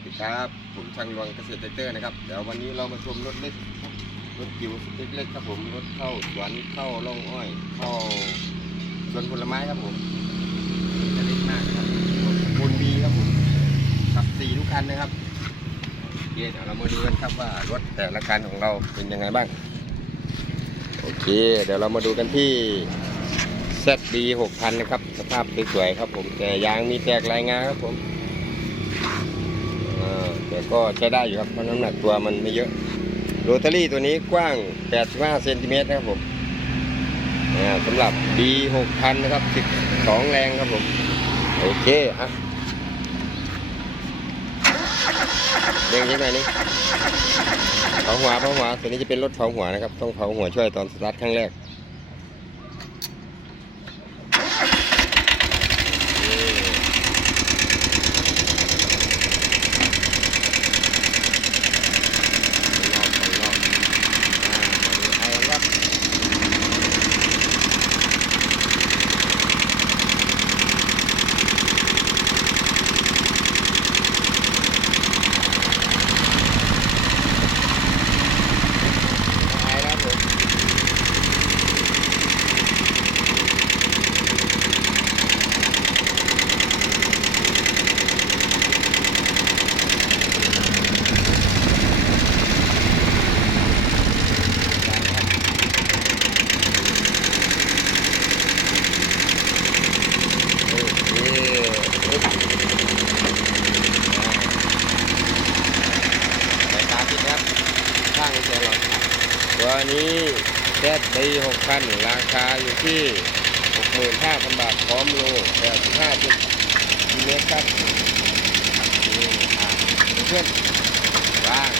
วัสดีครับ ผมช่างรวงเกษตรเตอร์นะครับ เดี๋ยววันนี้เรามาชมรถเล็ก รถจิ๋วเล็กๆครับผม รถเข้าสวนเข้าร่องอ้อย เข้าสวนผลไม้ครับผมจะเล็กมากนะครับรถบนดีครับผมขับสี่ทุกคันนะครับโอเคเดี๋ยวเรามาดูกันครับว่ารถแต่ละคันของเราเป็นยังไงบ้าง โอเค เดี๋ยวเรามาดูกันที่ ZD 6000 นะครับ สภาพสวยๆครับผม แต่ยางมีแตกลายงาครับผมอ่า แต่ก็ใช้ได้อยู่ครับเพราะน้ำหนักตัวมันไม่เยอะโรตารี่ตัวนี้กว้าง 85เซนติเมตรนะครับผมสำหรับ B 6000 นะครับ 12 แรงครับผม โอเคอะเร่งยังไงนี่เผาหัวเผาหัวตัวนี้จะเป็นรถเผาหัวนะครับ ต้องเผาหัวช่วยตอนสตาร์ทครั้งแรกข้างนอกข้างนอกอ่ามาดูไอ้ครับ ไอ้นะครับผมโอเคปึ๊บอ่าสายตาปิดนะครับข้างเสียหรอก ตัวนี้ มีหกพันราคาอยู่ที่หกหมื่นห้าพันบาทพร้อมโลแปดสิบห้าจุดกิเมตรครับนี่อะเพื่อนว่าง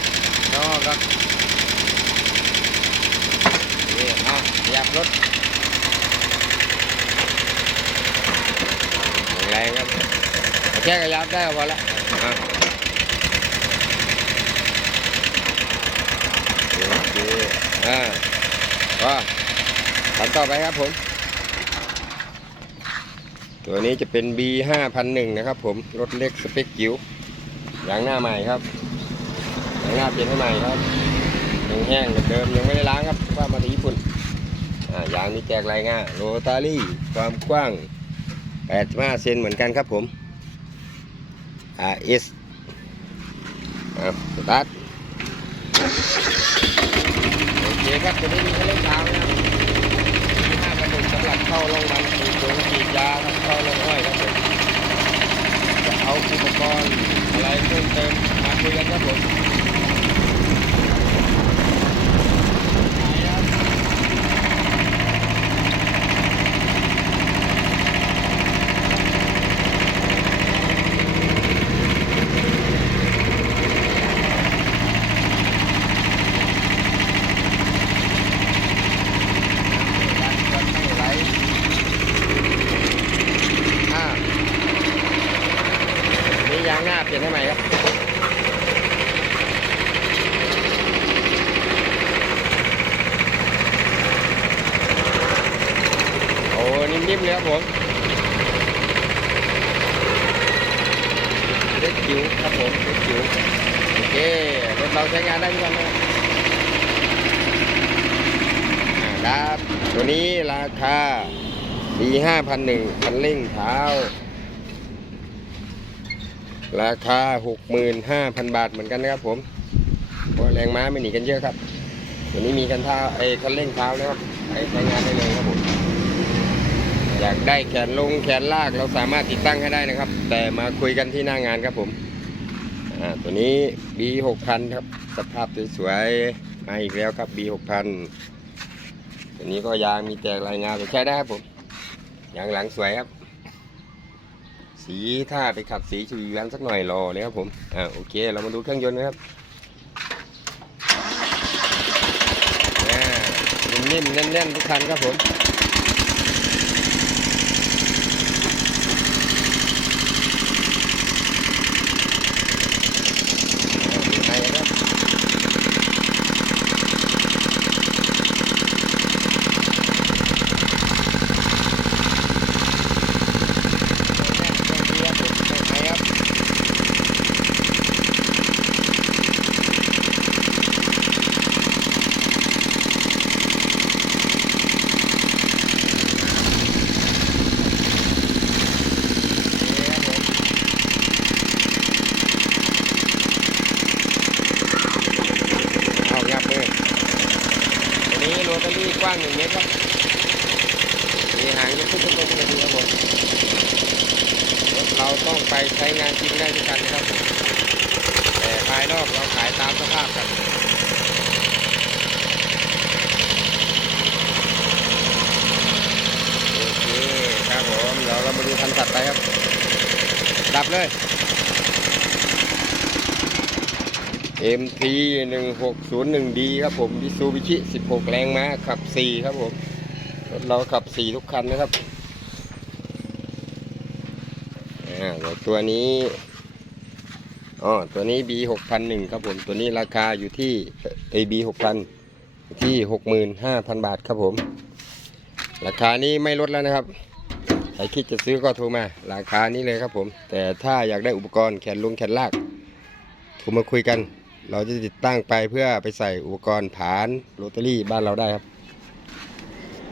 นอกครับนี่เอาขยับรถแรงครับแค่ขยับได้ก็พอละอะโอเคอ่า ก็ขันต่อไปครับผม ตัวนี้จะเป็น B 5001นะครับผม รถเล็กสเปคจิ๋ว ยางหน้าใหม่ครับยางหน้าเปลี่ยนให้ใหม่ครับยังแห้งเดิมยังไม่ได้ล้างครับ ว่ามาจากญี่ปุ่นยางมีแจกลายง่าโรตารี่ความกว้าง 85 เซนเหมือนกันครับผม RS อะสตาร์ท โอ เคครับตัวนี้มีเครื่องเช้านะครับห้ากระดูกสำหรับเข้าลงพยาบาลฉีดยงฉีดยาครับเข้าลงห้อยครับผมจะเอาอุปกรณ์อะไรเพิ่มเติมมาคุยกันครับผมการวัดตั้งไหลอ่านี่ยางหน้าเปลี่ยนให้ใหม่ครับ โอ้นิ่ มๆเลยครับผมเล็กจิ๋วครับผมเล็กจิ๋วโอเครถเราใช้งานได้ทุกวันนะครับอ่าครับตัวนี้ราคาดีห้าพันหนึ่งคันเร่งเท้า ราคาหกหมื่นห้าพันบาทเหมือนกันนะครับผมเพราะแรงม้าไม่หนีกันเยอะครับ ตัวนี้มีกันเท้าไอ้คันเร่งเท้าแล้วครับไปใช้งานได้เลยครับผม อยากได้แขนลงแขนลากเราสามารถติดตั้งให้ได้นะครับ แต่มาคุยกันที่หน้างานครับผมอ่าตัวนี้ B 6 0 0ครับ สภาพสวยๆมาอีกแล้วครับ B 6 0 0ตัวนี้ก็ยางมีแตกลายงานใช้ได้ครับผมยางหลังสวยครับ สีถ้าไปขับสีชูวีวันสักหน่อยรอเลยครับผมอ่าโอเค เรามาดูเครื่องยนต์นะครับอ่านิ่มๆแน่นๆทุกคันครับผม ไปครับแน่นตรงนี้ครับผมไปครับ ตรครับมีหางยกขึ้นยกลงเลยดีครับผมรถเราต้องไปใช้งานจริงได้ด้วยกันนะครับผมแต่ภายนอกเราขายตามสภาพกัน โอเคครับผมเดี๋ยวเรามาดูคันถัดไปครับ ดับเลย MT 1601D ครับผมมิซูบิชิ 16 แรงม้าขับ 4 ครับผม รถเราขับ 4 ทุกคันนะครับอ่าตัวนี้อ๋อตัวนี้ B 6001ครับผม ตัวนี้ราคาอยู่ที่ AB 6000ที่ 65,000 บาทครับผม ราคานี้ไม่ลดแล้วนะครับ ครคิดจะซื้อก็โทรมาราคานี้เลยครับผม แต่ถ้าอยากได้อุปกรณ์แขนลงแขนลากโทรมาคุยกัน เราจะติดตั้งไปเพื่อไปใส่อุปกรณ์ผานโรตารี่บ้านเราได้ครับ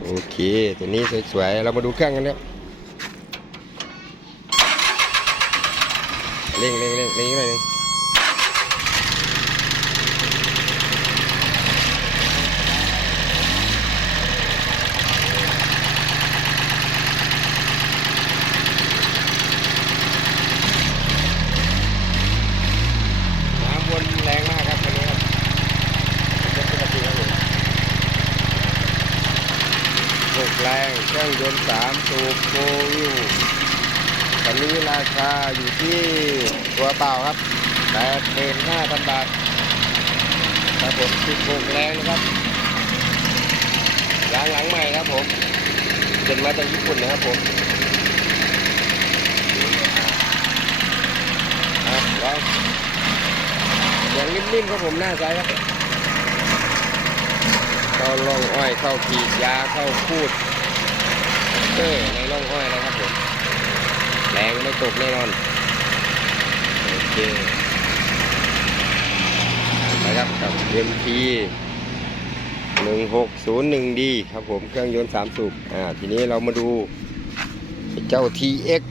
โอเคตัวนี้สวยๆ เรามาดูเครื่องกันเนี่ยเร่งเร่งเร่งเร่งหน่อยนึงน้ำวนแรงมากครับตัวนี้ครับยกปกติครับผมหก เครื่องยนต์สามสูบโฟวิวตอนนี้ราคาอยู่ที่ตัวเปล่าครับแปดหมื่นห้าพันบาทครับผมสิบหกแรงนะครับยางหลังใหม่ครับผมเป็นมาจากญี่ปุ่นนะครับผมอะลองอย่างนิ่มๆครับผมหน้าใสครับเข้ารองอ้อยเข้ากรีดยาเข้าพูด เออในร่องอ้อยนะครับผมแรงไม่ตกแน่นอนโอเคนะครับกับ MT 1601D ครับผมเครื่องยนต์ 3 สูบอ่าทีนี้เรามาดูเจ้า TX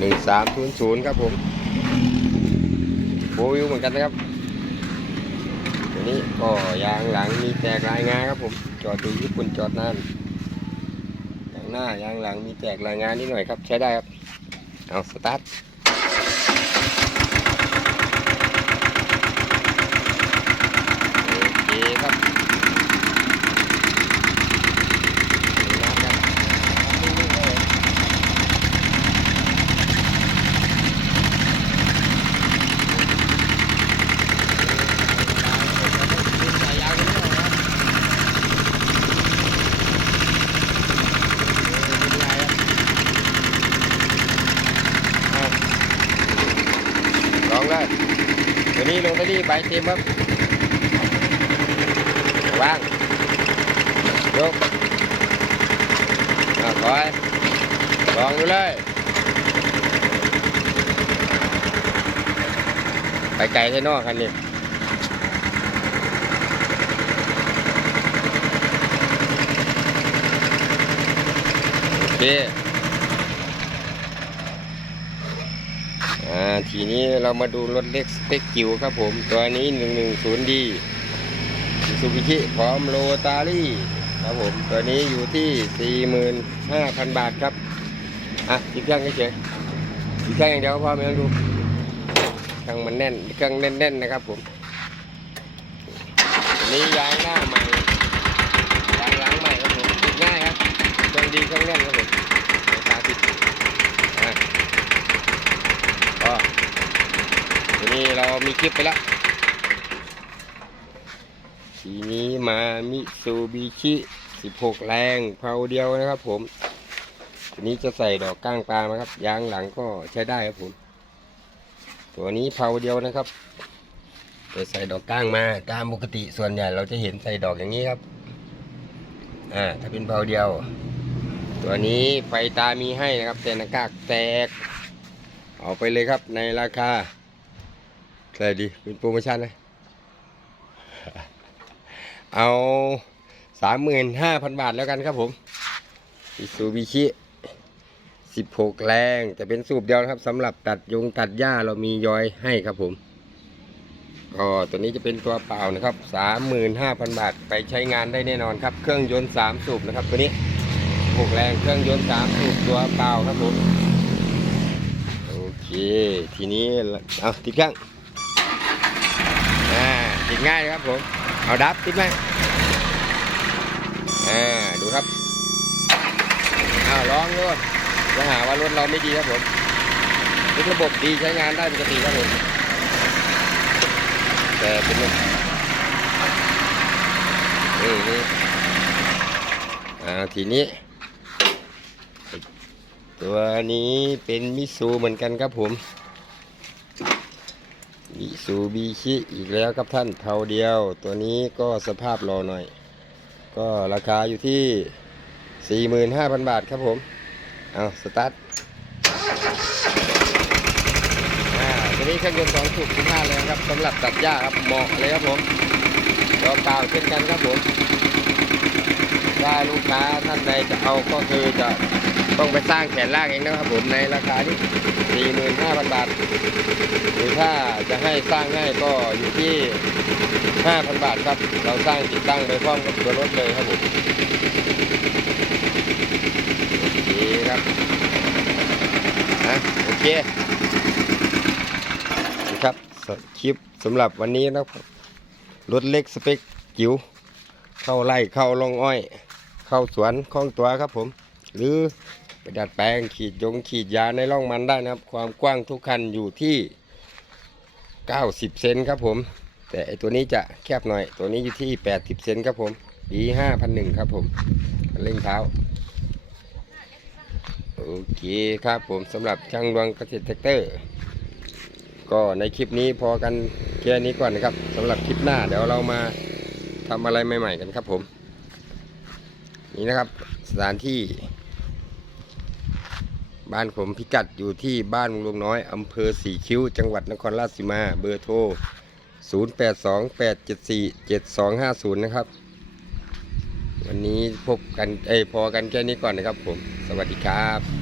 1300 ครับผมโฟวิวเหมือนกันนะครับตัวนี้ก็ยางหลังมีแตกลายงาครับผม จอดดูญี่ปุ่นจอดนาน หน้ายางหลังมีแตกลายงานนิดหน่อยครับ ใช้ได้ครับ เอาสตาร์ทโอเคครับน้ำครับใส่ยางกันไม่ออกครับเอาลองเลย ตัวนี้ลงตัวนี้ใบเต็มครับวางยกเอาถอยลองดูเลย ไปไกลแค่นอกคันนี้โอเค อ่าทีนี้เรามาดูรถเล็กสเต็กจิ๋วครับผม ตัวนี้ 110D ซูบิชิพร้อมโรตารี่ครับผม ตัวนี้อยู่ที่ 45,000 บาทครับ อะติดเครื่องเฉยๆติดเครื่องอย่างเดียวก็พอไม่ต้องดูเครื่องมันแน่นเครื่องแน่นๆนะครับผมนนี้ยางหน้าใหม่ยางหลังใหม่ครับผมติดง่ายครับเครื่องดีเครื่องแน่นครับผมราคาติดอะ ก็ทีนี้เรามีคลิปไปแล้วทีนี้มามิซูบิชิ16 แรงเพาเดียวนะครับ ผมทีนี้จะใส่ดอกก้างปลามาครับ ยางหลังก็ใช้ได้ครับผม ตัวนี้เพาเดียวนะครับจะใส่ดอกก้างมาตามปกติส่วนใหญ่เราจะเห็นใส่ดอกอย่างนี้ครับอ่าถ้าเป็นเพาเดียว ตัวนี้ไฟตามีให้นะครับแต่นากากแตก เอาไปเลยครับในราคาเท่าไรดีเป็นโปรโมชั่นนะเอาสามหมื่นห้าพันบาทแล้วกันครับผมอิซูบิชิสิบหกแรง แต่เป็นสูบเดียวนะครับสำหรับตัดยงตัดหญ้าเรามียอยให้ครับผมก็ตัวนี้จะเป็นตัวเปล่านะครับ35,000บาทไปใช้งานได้แน่นอนครับ เครื่องยนต์3สูบนะครับตัวนี้ผูกแรงเครื่องยนต์3สูบตัวเปล่าครับผม เค ทีนี้เอาติดเครื่องอ่าติดง่ายนะครับผม เอาดับติดไหมอ่าดูครับอ้าวลองดูจะหาว่ารถเราไม่ดีครับผมระบบดีใช้งานได้ปกติครับผมแต่เป็นเรื่องอืมนี่อ่าทีนี้ ตัวนี้เป็นมิซูเหมือนกันครับผม มิซูบีชิอีกแล้วครับท่านเท่าเดียว ตัวนี้ก็สภาพรอหน่อย ก็ราคาอยู่ที่ 45,000 บาทครับผม เอาสตาร์ทอ่าตัวนี้เครื่องยนต์สองสูบ15แรงครับสำหรับตัดหญ้าครับเหมาะเลยครับผมตัวเปล่าเช่นกันครับผมถ้าลูกค้าท่านใดจะเอาก็คือจะ ต้องไปสร้างแขนล่างเองนะครับผมในราคาที่ 45,000 บาท หรือถ้าจะให้สร้างให้ก็อยู่ที่ 5,000 บาทครับ เราสร้างติดตั้งโดยพร้อมกับตัวรถเลยครับผมโอเครับอะโอเคนะครับคลิปสำหรับวันนี้นะครับรถเล็กสเปคจิ๋วเข้าไร่เข้าลงอ้อย เข้าสวนคล่องตัวครับผม หรือไปดัดแปลงขีดยงขีดยาในร่องมันได้นะครับ ความกว้างทุกคันอยู่ที่ 90 เซนครับผม แต่ไอตัวนี้จะแคบหน่อย ตัวนี้อยู่ที่ 80 เซนครับผม E 5001ครับผมเร่งเท้าโอเคครับผมสำหรับช่างดวงเกษตรแท็กเตอร์ ก็ในคลิปนี้พอกันแค่นี้ก่อนนะครับสำหรับคลิปหน้าเดี๋ยวเรามาทำอะไรใหม่ ๆ กันครับผม นี่นะครับสถานที่ บ้านผมพิกัดอยู่ที่บ้านลุงน้อยอำเภอสีคิ้ว จังหวัดนครราชสีมา เบอร์โทร 0828747250 นะครับ วันนี้พบกันเอ้พอกันแค่นี้ก่อนนะครับผม สวัสดีครับ